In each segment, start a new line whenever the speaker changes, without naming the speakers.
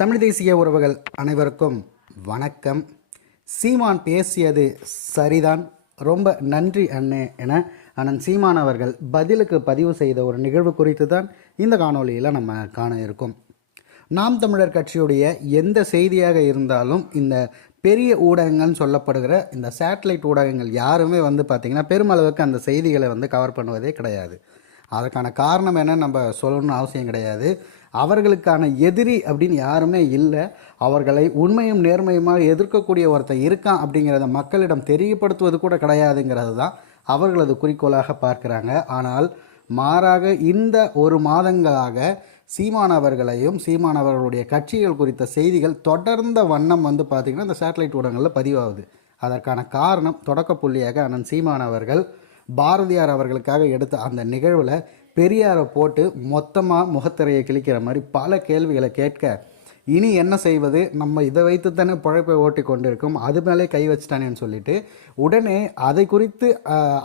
தமிழ் தேசிய உறவுகள் அனைவருக்கும் வணக்கம். சீமான் பேசியது சரிதான். ரொம்ப நன்றி அண்ணே என அண்ணன் சீமான் அவர்கள் பதிலுக்கு பதிவு செய்த ஒரு நிகழ்வு குறித்து தான் இந்த காணொளியில் நம்ம காண இருக்கோம். நாம் தமிழர் கட்சியுடைய எந்த செய்தியாக இருந்தாலும் இந்த பெரிய ஊடகங்கள்னு சொல்லப்படுகிற இந்த சேட்டலைட் ஊடகங்கள் யாருமே வந்து பார்த்திங்கன்னா பெருமளவுக்கு அந்த செய்திகளை வந்து கவர் பண்ணுவதே கிடையாது. அதற்கான காரணம் என்ன நம்ம சொல்லணும்னு அவசியம் கிடையாது. அவர்களுக்கான எதிரி அப்படின்னு யாருமே இல்லை. அவர்களை உண்மையும் நேர்மையுமாக எதிர்க்கக்கூடிய ஒருத்தன் இருக்கான் அப்படிங்கிறத மக்களிடம் தெரியப்படுத்துவது கூட கிடையாதுங்கிறது தான் அவர்களது குறிக்கோளாக பார்க்குறாங்க. ஆனால் மாறாக இந்த ஒரு மாதங்களாக சீமான் அவர்களையும் சீமான் அவர்களுடைய கட்சிகள் குறித்த செய்திகள் தொடர்ந்த வண்ணம் வந்து பார்த்திங்கன்னா இந்த சேட்டலைட் ஊடகங்களில் பதிவாகுது. அதற்கான காரணம் தொடக்க புள்ளியாக அண்ணன் சீமான் அவர்கள் பாரதியார் அவர்களுக்காக எடுத்த அந்த நிகழ்வில் பெரியாரை போட்டு மொத்தமாக முகத்திரையை கிழிக்கிற மாதிரி பல கேள்விகளை கேட்க இனி என்ன செய்வது? நம்ம இதை வைத்து தானே பழைப்பை ஓட்டி கொண்டிருக்கோம். அது மேலே கை வச்சிட்டானேன்னு சொல்லிட்டு உடனே அதை குறித்து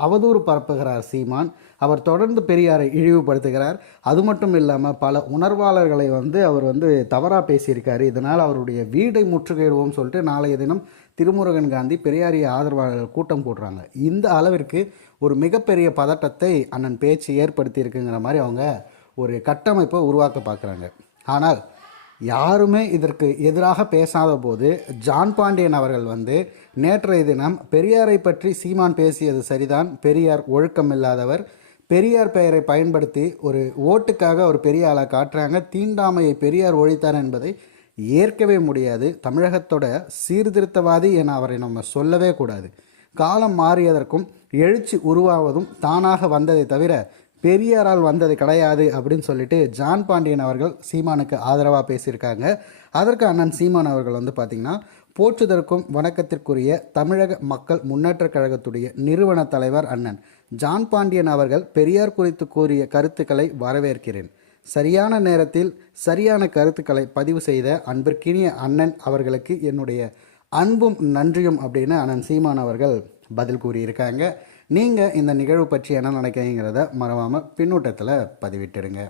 அவதூறு பரப்புகிறார் சீமான். அவர் தொடர்ந்து பெரியாரை இழிவுபடுத்துகிறார். அது மட்டும் இல்லாமல் பல உணர்வாளர்களை வந்து அவர் வந்து தவறாக பேசியிருக்காரு. இதனால் அவருடைய வீடை முற்றுகையிடுவோம் சொல்லிட்டு நாளைய தினம் திருமுருகன் காந்தி பெரியாரிய ஆதரவாளர்கள் கூட்டம் போடுறாங்க. இந்த அளவிற்கு ஒரு மிகப்பெரிய பதட்டத்தை அண்ணன் பேச்சு ஏற்படுத்தி இருக்குங்கிற மாதிரி அவங்க ஒரு கட்டமைப்பை உருவாக்க பார்க்குறாங்க. ஆனால் யாருமே இதற்கு எதிராக பேசாத போது ஜான் பாண்டியன் அவர்கள் வந்து நேற்றைய தினம் பெரியாரை பற்றி சீமான் பேசியது சரிதான். பெரியார் ஒழுக்கமில்லாதவர். பெரியார் பெயரை பயன்படுத்தி ஒரு ஓட்டுக்காக ஒரு பெரிய ஆளாக காட்டுறாங்க. தீண்டாமையை பெரியார் ஒழித்தார் என்பதை ஏற்கவே முடியாது. தமிழகத்தோட சீர்திருத்தவாதி என அவரை நம்ம சொல்லவே கூடாது. காலம் மாறியதற்கும் எழுச்சி உருவாவதும் தானாக வந்ததை தவிர பெரியாரால் வந்தது கிடையாது அப்படின்னு சொல்லிட்டு ஜான் பாண்டியன் அவர்கள் சீமானுக்கு ஆதரவாக பேசியிருக்காங்க. அதற்கு அண்ணன் சீமான் அவர்கள் வந்து பார்த்திங்கன்னா போற்றுதற்கும் வணக்கத்திற்குரிய தமிழக மக்கள் முன்னேற்றக் கழகத்துடைய நிறுவன தலைவர் அண்ணன் ஜான் பாண்டியன் அவர்கள் பெரியார் குறித்து கூறிய கருத்துக்களை வரவேற்கிறேன். சரியான நேரத்தில் சரியான கருத்துக்களை பதிவு செய்த அன்பிற்கினிய அண்ணன் அவர்களுக்கு என்னுடைய அன்பும் நன்றியும் அப்படின்னு அண்ணன் சீமான் அவர்கள் பதில் கூறியிருக்காங்க. நீங்கள் இந்த நிகழ்வு பற்றி என்ன நினைக்கிறீங்கிறத மறவாமல் பின்னூட்டத்தில் பதிவிட்டுடுங்க.